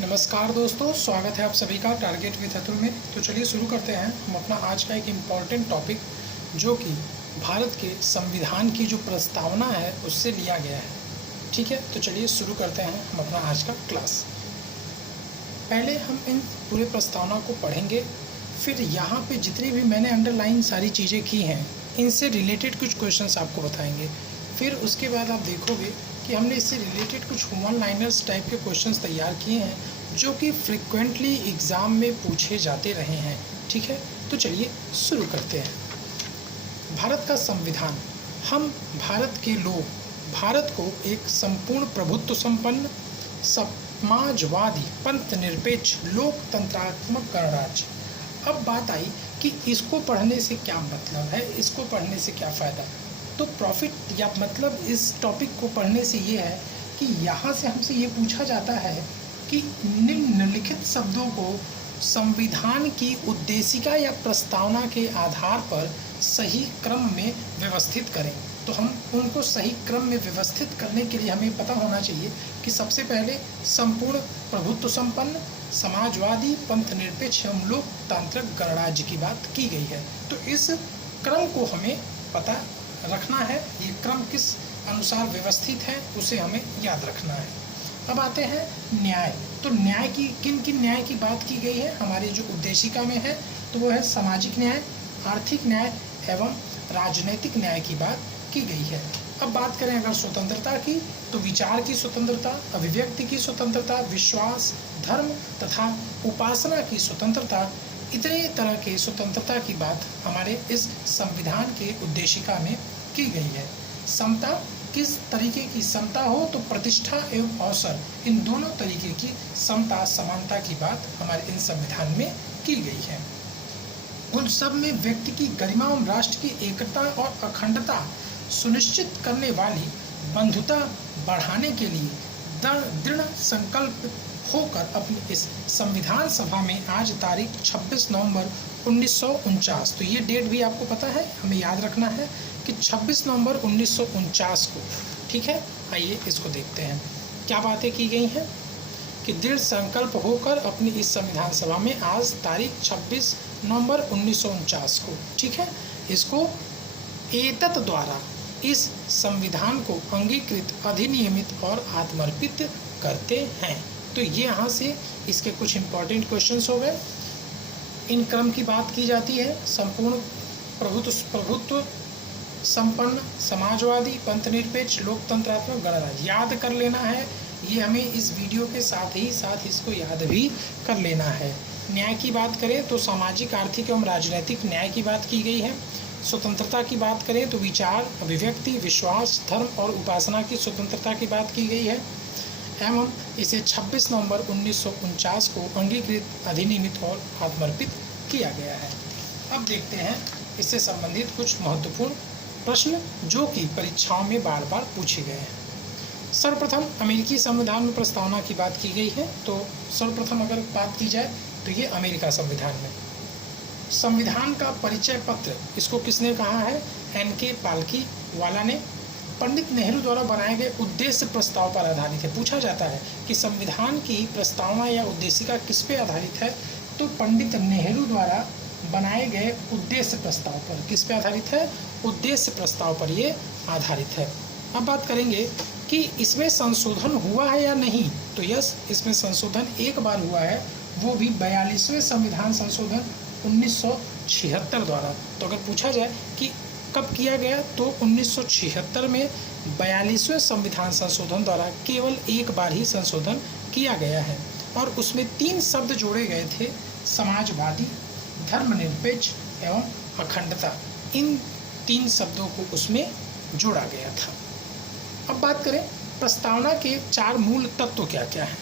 नमस्कार दोस्तों, स्वागत है आप सभी का टारगेट विथ अतुल में। तो चलिए शुरू करते हैं हम अपना आज का एक इम्पॉर्टेंट टॉपिक, जो कि भारत के संविधान की जो प्रस्तावना है उससे लिया गया है। ठीक है, तो चलिए शुरू करते हैं हम अपना आज का क्लास। पहले हम इन पूरे प्रस्तावना को पढ़ेंगे, फिर यहाँ पे जितनी भी मैंने अंडरलाइन सारी चीज़ें की हैं इनसे रिलेटेड कुछ क्वेश्चंस आपको बताएंगे। फिर उसके बाद आप देखोगे कि हमने इससे रिलेटेड कुछ वन लाइनर्स टाइप के क्वेश्चंस तैयार किए हैं जो कि फ्रिक्वेंटली एग्ज़ाम में पूछे जाते रहे हैं। ठीक है, तो चलिए शुरू करते हैं। भारत का संविधान, हम भारत के लोग भारत को एक संपूर्ण प्रभुत्व संपन्न, समाजवादी, पंथ निरपेक्ष, लोकतंत्रात्मक गणराज्य। अब बात आई कि इसको पढ़ने से क्या मतलब है, इसको पढ़ने से क्या फ़ायदा। तो प्रॉफिट या मतलब इस टॉपिक को पढ़ने से ये है कि यहाँ से हमसे ये पूछा जाता है कि निम्नलिखित शब्दों को संविधान की उद्देशिका या प्रस्तावना के आधार पर सही क्रम में व्यवस्थित करें। तो हम उनको सही क्रम में व्यवस्थित करने के लिए हमें पता होना चाहिए कि सबसे पहले संपूर्ण प्रभुत्व संपन्न, समाजवादी, पंथ निरपेक्ष एवं लोकतांत्रिक गणराज्य की बात की गई है। तो इस क्रम को हमें पता रखना है, ये क्रम किस अनुसार व्यवस्थित है उसे हमें याद रखना है। अब आते हैं न्याय। तो न्याय की किन किन न्याय की बात की गई है हमारी जो उद्देशिका में है, तो वो है सामाजिक न्याय, आर्थिक न्याय एवं राजनैतिक न्याय की बात की गई है। अब बात करें अगर स्वतंत्रता की, तो विचार की स्वतंत्रता, अभिव्यक्ति की स्वतंत्रता, विश्वास, धर्म तथा उपासना की स्वतंत्रता, इतने तरह के स्वतंत्रता की बात हमारे इस संविधान के उद्देशिका में की गई है। समता, किस तरीके की समता हो, तो प्रतिष्ठा एवं अवसर, इन दोनों तरीके की समता समानता की बात हमारे इन संविधान में की गई है। उन सब में व्यक्ति की गरिमा एवं राष्ट्र की एकता और अखंडता सुनिश्चित करने वाली बंधुता बढ़ाने के लिए दृढ़ संकल्प होकर अपनी इस संविधान सभा में आज तारीख 26 नवंबर 1949, तो ये डेट भी आपको पता है, हमें याद रखना है कि 26 नवंबर 1949 को। ठीक है, आइए इसको देखते हैं क्या बातें की गई हैं। कि दृढ़ संकल्प होकर अपनी इस संविधान सभा में आज तारीख 26 नवंबर 1949 को, ठीक है, इसको एतत् द्वारा इस संविधान को अंगीकृत, अधिनियमित और आत्मर्पित करते हैं। तो ये यहाँ से इसके कुछ इम्पॉर्टेंट क्वेश्चंस हो गए। इन क्रम की बात की जाती है, संपूर्ण प्रभुत्व संपन्न, समाजवादी, पंथ निरपेक्ष, लोकतंत्रात्मक गणराज्य। याद कर लेना है, ये हमें इस वीडियो के साथ ही साथ इसको याद भी कर लेना है। न्याय की बात करें तो सामाजिक, आर्थिक एवं राजनीतिक न्याय की बात की गई है। स्वतंत्रता की बात करें तो विचार, अभिव्यक्ति, विश्वास, धर्म और उपासना की स्वतंत्रता की बात की गई है एवं इसे 26 नवंबर 1949 को अंगीकृत, अधिनियमित और आत्मर्पित किया गया है। अब देखते हैं इससे संबंधित कुछ महत्वपूर्ण प्रश्न जो कि परीक्षाओं में बार बार पूछे गए हैं। सर्वप्रथम अमेरिकी संविधान में प्रस्तावना की बात की गई है। तो सर्वप्रथम अगर बात की जाए तो ये अमेरिका संविधान में संविधान का परिचय पत्र, इसको किसने कहा है? NK पाल्की वाला ने। पंडित नेहरू द्वारा बनाए गए उद्देश्य प्रस्ताव पर आधारित है। पूछा जाता है कि संविधान की प्रस्तावना या उद्देशिका किस पे आधारित है, तो पंडित नेहरू द्वारा बनाए गए उद्देश्य प्रस्ताव पर। किस पे आधारित है? उद्देश्य प्रस्ताव पर ये आधारित है। अब बात करेंगे कि इसमें संशोधन हुआ है या नहीं, तो यस, इसमें संशोधन एक बार हुआ है, वो भी 42वें संविधान संशोधन 1976 द्वारा। तो अगर पूछा जाए कि कब किया गया, तो 1976 में 42वें संविधान संशोधन द्वारा केवल एक बार ही संशोधन किया गया है और उसमें 3 शब्द जोड़े गए थे, समाजवादी, धर्मनिरपेक्ष एवं अखंडता। इन 3 शब्दों को उसमें जोड़ा गया था। अब बात करें प्रस्तावना के 4 मूल तत्व क्या क्या हैं।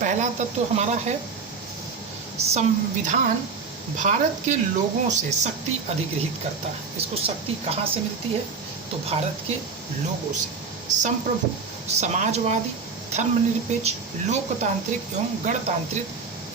पहला तत्व हमारा है संविधान भारत के लोगों से शक्ति अधिग्रहित करता है। इसको शक्ति कहाँ से मिलती है, तो भारत के लोगों से। संप्रभु, समाजवादी, धर्मनिरपेक्ष, लोकतांत्रिक एवं गणतांत्रिक,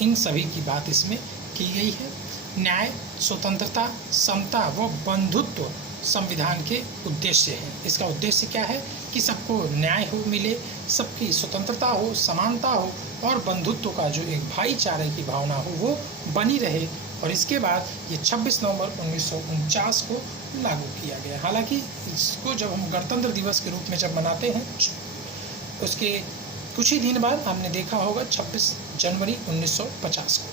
इन सभी की बात इसमें की गई है। न्याय, स्वतंत्रता, समता व बंधुत्व संविधान के उद्देश्य हैं। इसका उद्देश्य क्या है कि सबको न्याय हो मिले, सबकी स्वतंत्रता हो, समानता हो और बंधुत्व का जो एक भाईचारे की भावना हो वो बनी रहे। और इसके बाद ये 26 नवंबर 1949 को लागू किया गया। हालांकि इसको जब हम गणतंत्र दिवस के रूप में जब मनाते हैं उसके कुछ ही दिन बाद हमने देखा होगा 26 जनवरी 1950 को।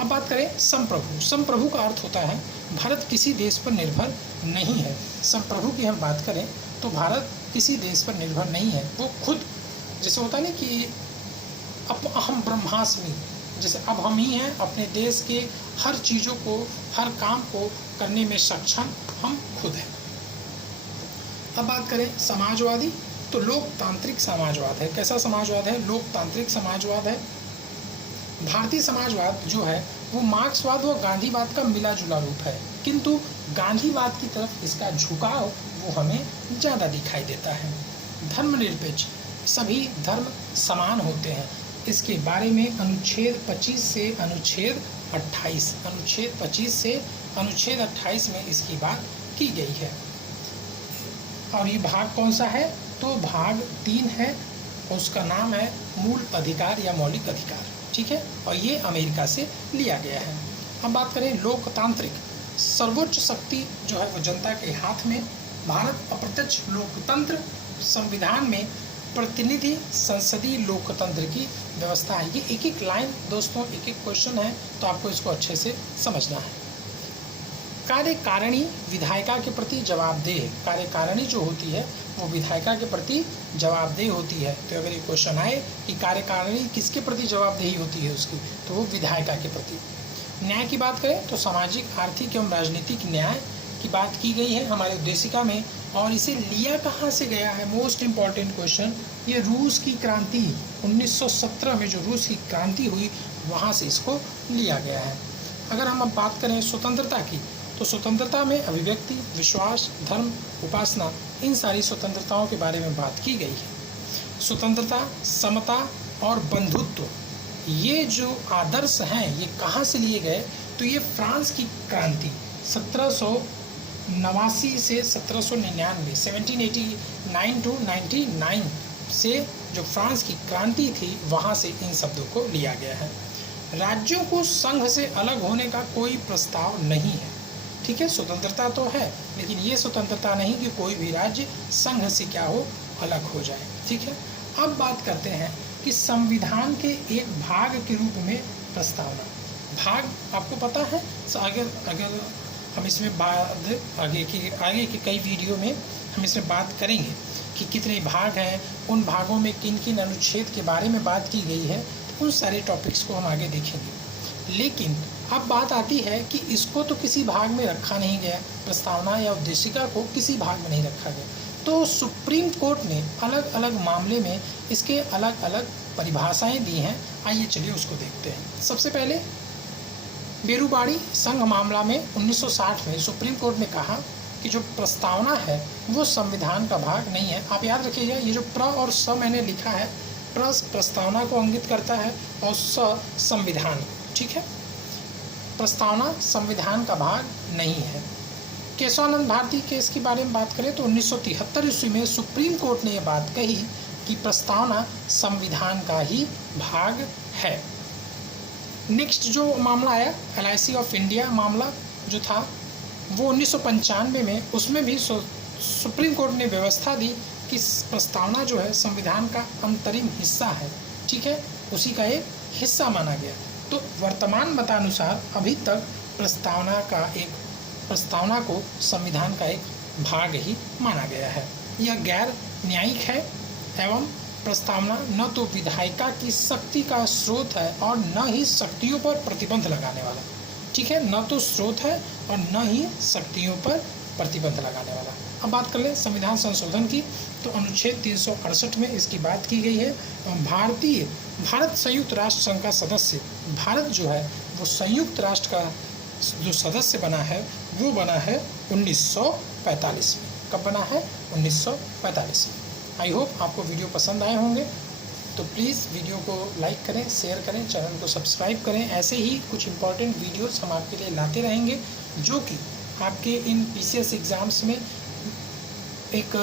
अब बात करें संप्रभु। संप्रभु का अर्थ होता है भारत किसी देश पर निर्भर नहीं है। संप्रभु की हम बात करें तो भारत किसी देश पर निर्भर नहीं है, वो खुद, जैसे होता है ना कि अब अहम ब्रह्मास्मि, जैसे अब हम ही हैं, अपने देश के हर चीज़ों को, हर काम को करने में सक्षम हम खुद हैं। अब बात करें समाजवादी, तो लोकतांत्रिक समाजवाद है। कैसा समाजवाद है? लोकतांत्रिक समाजवाद है। भारतीय समाजवाद जो है वो मार्क्सवाद व गांधीवाद का मिला जुला रूप है, किंतु गांधीवाद की तरफ इसका झुकाव वो हमें ज़्यादा दिखाई देता है। धर्मनिरपेक्ष, सभी धर्म समान होते हैं। इसके बारे में अनुच्छेद 25 से अनुच्छेद 28, अनुच्छेद 25 से अनुच्छेद 28 में इसकी बात की गई है। और ये भाग कौन सा है? तो भाग 3 है और उसका नाम है मूल अधिकार या मौलिक अधिकार। ठीक है, और ये अमेरिका से लिया गया है। अब बात करें लोकतांत्रिक, सर्वोच्च शक्ति जो है वो जनता के हाथ में। भारत अप्रत्यक्ष लोकतंत्र, संविधान में प्रतिनिधि संसदीय लोकतंत्र की व्यवस्था है। ये एक एक लाइन दोस्तों, एक एक क्वेश्चन है, तो आपको इसको अच्छे से समझना है। कार्यकारिणी विधायिका के प्रति जवाबदेह, कार्यकारिणी जो होती है वो विधायिका के प्रति जवाबदेह होती है। तो अगर ये क्वेश्चन आए कि कार्यकारिणी किसके प्रति जवाबदेही होती है उसकी, तो वो विधायिका के प्रति। न्याय की बात करें तो सामाजिक, आर्थिक एवं राजनीतिक न्याय की बात की गई है हमारे उद्देशिका में। और इसे लिया कहाँ से गया है? मोस्ट इम्पॉर्टेंट क्वेश्चन, ये रूस की क्रांति 1917 में जो रूस की क्रांति हुई वहाँ से इसको लिया गया है। अगर हम अब बात करें स्वतंत्रता की, तो स्वतंत्रता में अभिव्यक्ति, विश्वास, धर्म, उपासना, इन सारी स्वतंत्रताओं के बारे में बात की गई है। स्वतंत्रता, समता और बंधुत्व, ये जो आदर्श हैं ये कहाँ से लिए गए? तो ये फ्रांस की क्रांति 1789 से 1799, 1789 टू 99 से जो फ्रांस की क्रांति थी वहाँ से इन शब्दों को लिया गया है। राज्यों को संघ से अलग होने का कोई प्रस्ताव नहीं है। ठीक है, स्वतंत्रता तो है लेकिन ये स्वतंत्रता नहीं कि कोई भी राज्य संघ से क्या हो, अलग हो जाए। ठीक है, अब बात करते हैं कि संविधान के एक भाग के रूप में प्रस्तावना। भाग आपको पता है, अगर हम इसमें बाद आगे की कई वीडियो में हम इसमें बात करेंगे कि कितने भाग हैं, उन भागों में किन किन अनुच्छेद के बारे में बात की गई है, तो उन सारे टॉपिक्स को हम आगे देखेंगे। लेकिन अब बात आती है कि इसको तो किसी भाग में रखा नहीं गया, प्रस्तावना या उद्देशिका को किसी भाग में नहीं रखा गया, तो सुप्रीम कोर्ट ने अलग अलग मामले में इसके अलग अलग परिभाषाएं दी हैं। आइए चलिए उसको देखते हैं। सबसे पहले बेरुबाड़ी संघ मामला में 1960 में सुप्रीम कोर्ट ने कहा कि जो प्रस्तावना है वो संविधान का भाग नहीं है। आप याद रखिएगा, ये जो प्र और स मैंने लिखा है, प्र प्रस्तावना को इंगित करता है और स संविधान को। ठीक है, प्रस्तावना संविधान का भाग नहीं है। केशवानंद भारती केस के बारे में बात करें तो 1973 ईस्वी में सुप्रीम कोर्ट ने यह बात कही कि प्रस्तावना संविधान का ही भाग है। नेक्स्ट जो मामला आया, LIC ऑफ इंडिया मामला जो था वो 1995 में, उसमें भी सुप्रीम कोर्ट ने व्यवस्था दी कि प्रस्तावना जो है संविधान का अंतरिम हिस्सा है। ठीक है, उसी का एक हिस्सा माना गया। तो वर्तमान मतानुसार अभी तक प्रस्तावना को संविधान का एक भाग ही माना गया है। यह गैर न्यायिक है एवं प्रस्तावना न तो विधायिका की शक्ति का स्रोत है और न ही शक्तियों पर प्रतिबंध लगाने वाला। ठीक है, न तो स्रोत है और न ही शक्तियों पर प्रतिबंध लगाने वाला। अब बात कर लें संविधान संशोधन की, तो अनुच्छेद 368 में इसकी बात की गई है। भारत संयुक्त राष्ट्र संघ का सदस्य, भारत जो है वो संयुक्त राष्ट्र का जो सदस्य बना है वो बना है 1945 में। कब बना है? 1945 में। आई होप आपको वीडियो पसंद आए होंगे, तो प्लीज़ वीडियो को लाइक करें, शेयर करें, चैनल को सब्सक्राइब करें। ऐसे ही कुछ इंपॉर्टेंट वीडियोस हम आपके लिए लाते रहेंगे जो कि आपके इन पीसीएस एग्ज़ाम्स में एक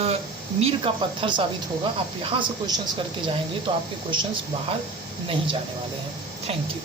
मील का पत्थर साबित होगा। आप यहाँ से क्वेश्चंस करके जाएंगे तो आपके क्वेश्चंस बाहर नहीं जाने वाले हैं। Thank you.